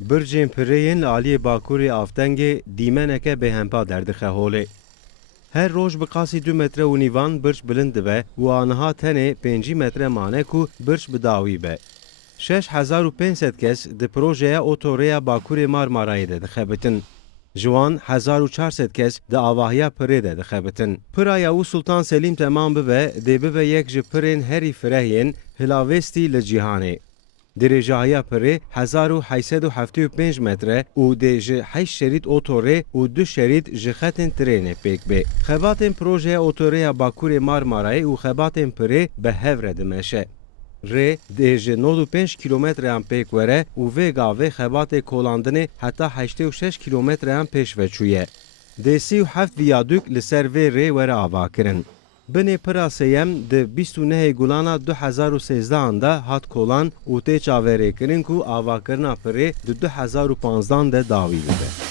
Bircên pireyên li aliyê Bakurê Avdengê dîmeneke bêhempa derdixe holê. Her roj bi qasî 2 metre û nîvan birç bilind dibe û aniha tenê 5 metre mane ku birç bi dawî be. 6500 kes di projeya otorêya Bakurê Marmarayê de dixebitin. Ji wan 1400 kes di avahiya pirê de dixebitin. Pira Yavuz Sultan Selîm temam bibe, dê bibe yek ji pirên herî firehiyên hilavestî li cîhanê. Dirêjahiya pirê 1875 metre û dê ji 8 şerît otorê û 2 şerît ji xetên trênê pêk bê. Xebatên projeya otorêya Bakurê Marmarayê û xebatên pirê bi hev re dimeşe. Rê dê ji 95 kilometreyan pêk were û vê gavê xebatê kolandinê heta 86 kilometreyan pêş veçûye. Dê 37 viyadûk li ser vê rê were avakirin. Binê pira sêyem di 29 gulana 2013 de hat kolan û tê çaverêkirin ku avakirina pirê di 2015 de dawî bibe.